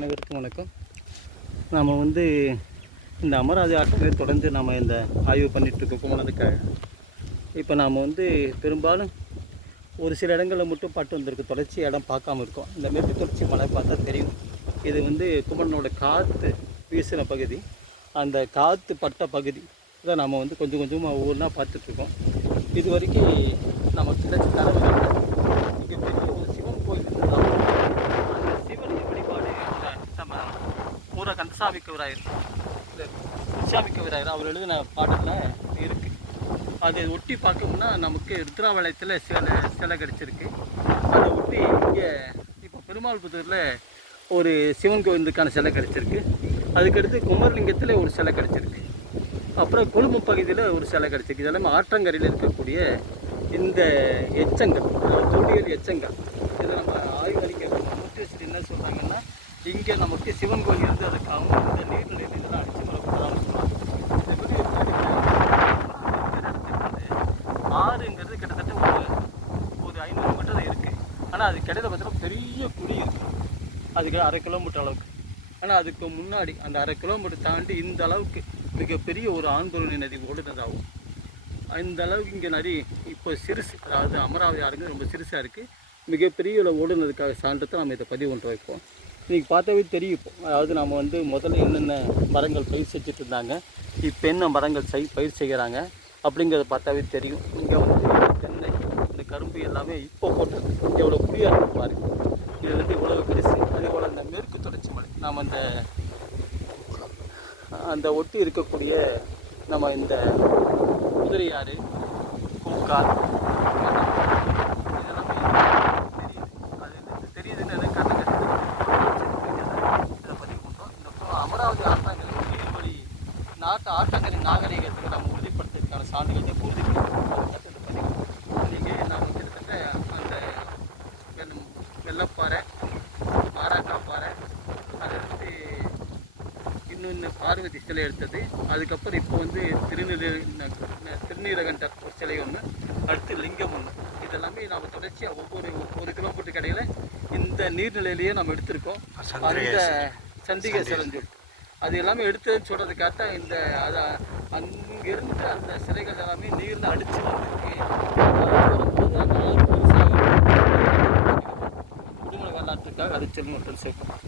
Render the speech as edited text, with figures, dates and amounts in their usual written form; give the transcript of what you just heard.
அனைவருக்கும் வணக்கம். நாம் இந்த அமராவதி ஆற்றலை தொடர்ந்து நாம் இந்த ஆய்வு பண்ணிகிட்ருக்கோம் குமணனுக்காக. இப்போ நாம் பெரும்பாலும் ஒரு சில இடங்களில் மட்டும் பாட்டு வந்திருக்கு, தொடர்ச்சி இடம் பார்க்காம இருக்கோம். இந்த மேற்கு தொடர்ச்சி மலை பார்த்தா தெரியும். இது குமணனோட காற்று வீசின பகுதி, அந்த காற்று பட்ட பகுதி இதை நாம் கொஞ்சம் கொஞ்சமாக ஒவ்வொன்றா பார்த்துட்ருக்கோம். இது வரைக்கும் நமக்கு கிடைச்ச தரவுகள் இங்கே பெரிய ஒரு சிவன் கோயில் இருந்ததாகவும் அந்த சிவன் வழிபாடு நம்ம ஊர கந்தசாமிக்கு விராயர் குருசாமிக்கு விராயர் அவர் எழுதின பாடலில் இருக்குது. அதை ஒட்டி பார்த்தோம்னா நமக்கு ருத்ராவலயத்தில் சிலை கிடச்சிருக்கு. அதை ஒட்டி இங்கே இப்போ பெருமாள்புத்தூரில் ஒரு சிவன் கோவிலுக்கான சிலை கிடச்சிருக்கு. அதுக்கடுத்து குமரலிங்கத்தில் ஒரு சிலை கிடச்சிருக்கு. அப்புறம் கொழும்பு பகுதியில் ஒரு சிலை கிடச்சிருக்கு. இதெல்லாமே ஆற்றங்கரையில் இருக்கக்கூடிய இந்த எச்சங்கள், தொல்லியல் எச்சங்கள். இதை நம்ம ஆய்வறிக்கை முத்திவச்சுட்டு என்ன சொல்கிறாங்கன்னா, இங்கே நமக்கு சிவன் கோயில் இருந்து அதுக்காக இந்த நீர்நிலை இதெல்லாம் அடிச்சு மரப்படாமல் சொல்லுவாங்க. இந்த வீடியோ ஆறுங்கிறது கிட்டத்தட்ட ஒரு 500 மீட்டர் தான் இருக்குது. ஆனால் அது கிடையில பார்த்தீங்கன்னா பெரிய குழி இருக்குது. அதுக்கு 1/2 கிலோமீட்டர் அளவுக்கு. ஆனால் அதுக்கு முன்னாடி அந்த 1/2 கிலோமீட்டர் தாண்டி இந்த அளவுக்கு மிகப்பெரிய ஒரு ஆண்குருணி நதி ஓடுனதாகும். இந்த அளவுக்கு இங்கே நதி இப்போ சிறுசு, அதாவது அமராவதி ஆறுங்க ரொம்ப சிறுசாக இருக்குது. மிகப்பெரிய ஓடுனதுக்காக சான்றத்தை நம்ம இதை பதிவு கொண்டு வைப்போம். இன்றைக்கி பார்த்தாவே தெரியும். அதாவது நம்ம முதல்ல என்னென்ன மரங்கள் பயிர் செஞ்சுட்டு இருந்தாங்க, இப்போ என்ன மரங்கள் பயிர் செய்கிறாங்க அப்படிங்கிறத பார்த்தாவே தெரியும். இங்கே தென்னை, இந்த கரும்பு எல்லாமே இப்போ போட்டது எவ்வளோ புளியாக இருக்குது பாருங்க. இது இவ்வளோ பெருசு. அதே போல் இந்த மேற்கு தொடர்ச்சி மலை, நாம் அந்த ஒட்டி இருக்கக்கூடிய நம்ம இந்த குதிரையாறு, பூக்கால் இதெல்லாமே தெரியுதுன்னு இதை பதிவு பண்ணுறோம். இந்த அமராவதி ஆற்றங்கரை நீர்வழி நாட்டு ஆற்றங்கரை நாகரிகத்துக்கு நம்ம உறுதிப்படுத்துறதுக்கான சான்றுகளை உறுதிப்படுத்தும். நீங்கள் நாம் கிட்டத்தட்ட அந்த வெள்ளப்பாறை, மாராக்காப்பாறை, அதை இன்னொன்று பார்வதி சிலை எடுத்தது. அதுக்கப்புறம் இப்போ திருநீலகண்டர் ஒரு சிலை ஒன்று, அடுத்து லிங்கம் ஒன்று. இதெல்லாமே நாம் தொடர்ச்சியாக ஒவ்வொரு கிலோமீட்டருக்கு இடையில இந்த நீர்நிலையிலேயே நம்ம எடுத்திருக்கோம். அந்த சண்டிகை சிலைஞ்சு அது எல்லாமே எடுத்ததுன்னு சொல்கிறதுக்காக அதை அங்கிருந்து அந்த சிலைகள் எல்லாமே நீரில் அடித்து வந்திருக்கு. வரும்போது அந்த குடும்ப வரலாற்றுக்காக அது செல்லும் சேர்க்கணும்.